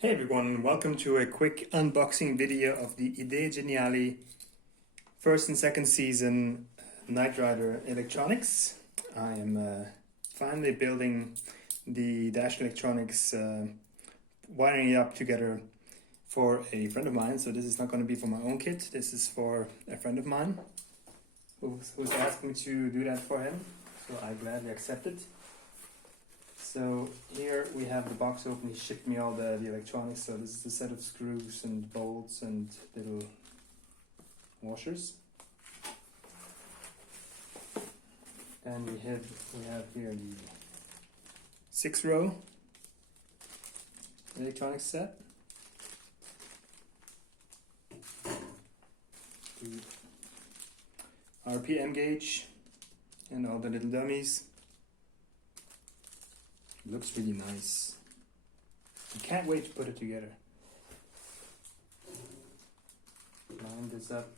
Hey everyone, welcome to a quick unboxing video of the ideegeniali first and second season Knight Rider electronics. I am finally building the dash electronics, wiring it up together for a friend of mine. So this is not going to be for my own kit, this is for a friend of mine who's asked me to do that for him. So I gladly accepted. So here we have the box open. He shipped me all the electronics. So this is a set of screws and bolts and little washers. And we have here the 6-row electronics set. The RPM gauge and all the little dummies. Looks really nice. I can't wait to put it together. Line this up.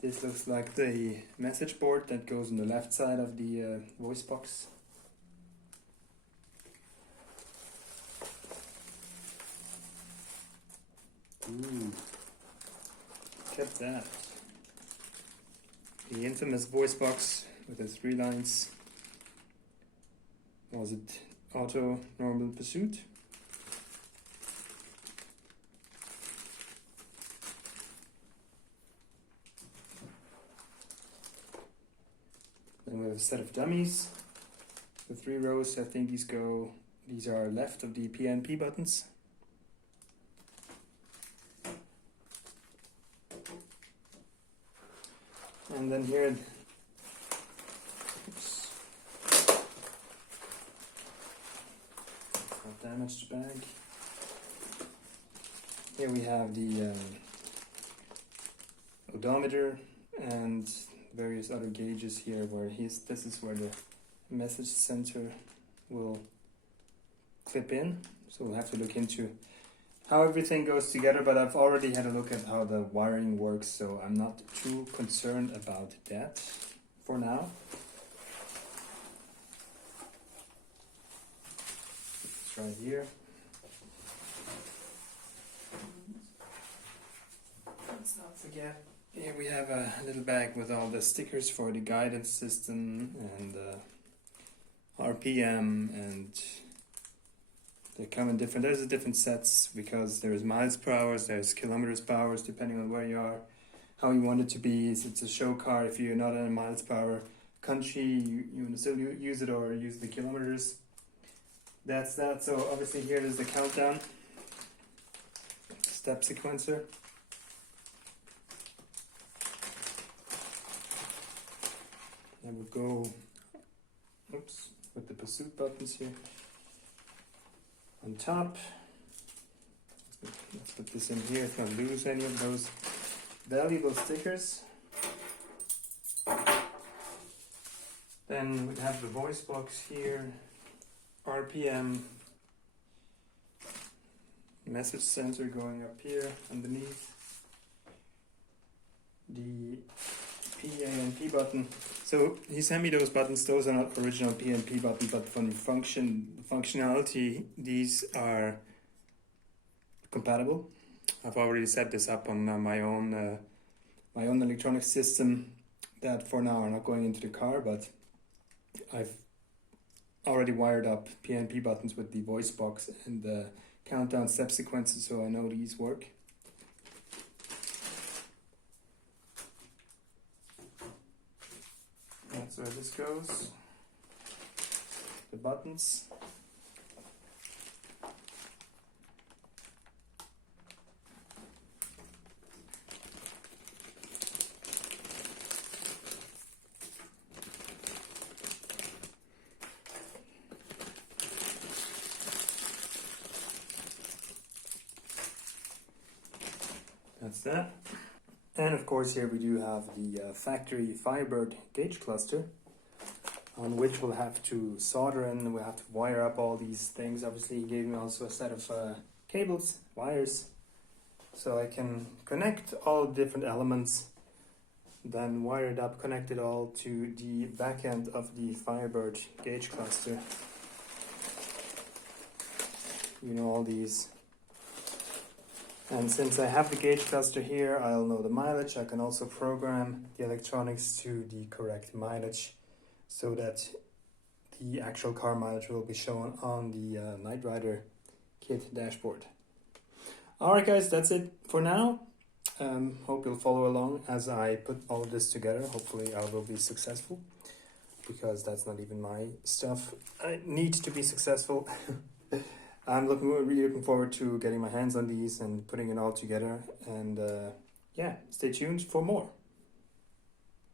This looks like the message board that goes on the left side of the voice box. Ooh, look at that. The infamous voice box with the 3 lines. Was it auto, normal, pursuit? Then we have a set of dummies. The 3 rows, I think these are left of the PNP buttons. And then here, damaged bag. Here we have the odometer and various other gauges here where this is where the message sensor will clip in. So we'll have to look into how everything goes together, but I've already had a look at how the wiring works, so I'm not too concerned about that for now. Right here. Let's not forget. Here we have a little bag with all the stickers for the guidance system and RPM, and they come in different. There's different sets because there's miles per hour, there's kilometers per hour, depending on where you are, how you want it to be. It's a show car. If you're not in a miles per hour country, you want to still use it or use the kilometers. That's that. So obviously here is the countdown step sequencer. Then we'll go, oops, with the pursuit buttons here on top. Let's put this in here if not lose any of those valuable stickers. Then we have the voice box here. RPM, message sensor going up here underneath, the PA and P button. So he sent me those buttons. Those are not original P and P buttons, but from functionality, these are compatible. I've already set this up on my own electronic system that for now are not going into the car, but I've already wired up PNP buttons with the voice box and the countdown step sequences, so I know these work. That's where this goes. The buttons. That's that. And of course here we do have the factory Firebird gauge cluster, on which we'll have to solder in. We'll have to wire up all these things. Obviously he gave me also a set of cables, wires, so I can connect all different elements, then wire it up, connect it all to the back end of the Firebird gauge cluster. you know, all these. And since I have the gauge cluster here, I'll know the mileage. I can also program the electronics to the correct mileage so that the actual car mileage will be shown on the Knight Rider KITT dashboard. Alright guys, that's it for now. Hope you'll follow along as I put all of this together. Hopefully I will be successful, because that's not even my stuff. I need to be successful. I'm really looking forward to getting my hands on these and putting it all together. And yeah, stay tuned for more.